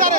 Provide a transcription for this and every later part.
Sir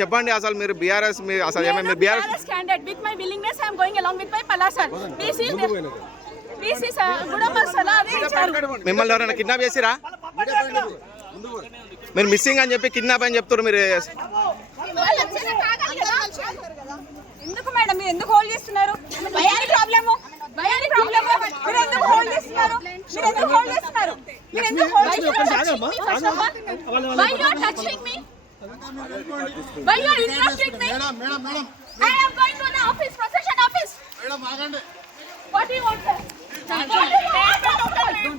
చెప్పండి అసలు మీరు బీఆర్ఎస్ మీ అసలు ఏమైనా మీరు BRS Palla sir. This is the this is uh, Gudamba Salari ఇచ్చారు. మిమ్మల్ని ఎవరైనా కిడ్నాప్ చేసిరా? మీరు మిస్సింగ్ అని చెప్పి కిడ్నాప్ అని చెప్తారు మీరు. వాళ్ళు వచ్చేది తాగాలి కదా. ఎందుకు మేడం? మీరు ఎందుకు హోల్డ్ చేస్తున్నారు? భయానికి ప్రాబ్లము భయానికి ప్రాబ్లము మీరు ఎందుకు హోల్డ్ చేస్తున్నారు? మీరు ఎందుకు హోల్డ్ చేస్తున్నారు? మీరు ఎందుకు హోల్డ్ చేస్తున్నారు? Why you are touching me Why you are interrupting me? Madam, madam, madam. I am going to the office, procession office. Madam, agande. What do you want, sir? What do you want?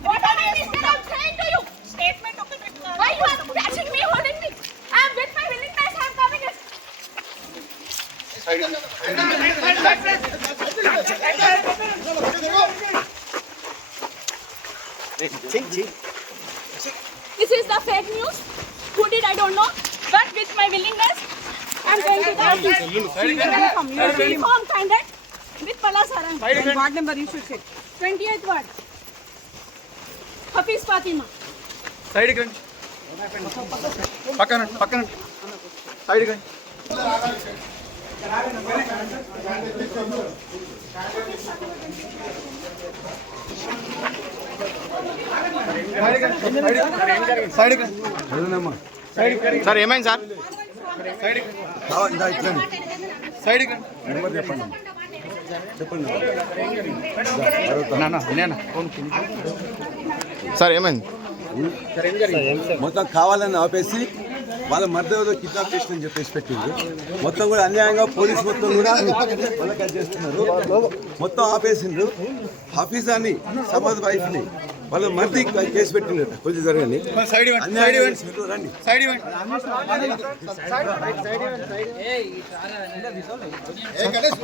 What you? You This is the fake news. Who did I don't know? But with my willingness, I'm going to the office. Uniform, uniform candidate with Palasarang. And what number you should say? 28th ward. Hafiz Fatima. సైడ్కి రండి పక్కన పక్కన సైడ్కి రండి సైడ్కి రండి sir ఏమైంది sir? సైడ్కి రండి సార్ ఏమైంది? మొత్తం కావాలని ఆపేసి వాళ్ళ మధ్య కిడ్నాప్ చేసిందని చెప్పేసి పెట్టింది మొత్తం కూడా అన్యాయంగా పోలీస్ మొత్తం కూడా వాళ్ళకి చేస్తున్నారు. మొత్తం ఆపేసిండ్రు. హఫీజాని సమద్ వైఫ్ని వాళ్ళ మధ్య కేసు పెట్టిండ్రు కొద్ది జరగండి సైడ్ అన్యాయంగా చేసిండ్రు. రండి. సైడ్ ఏ గణేష్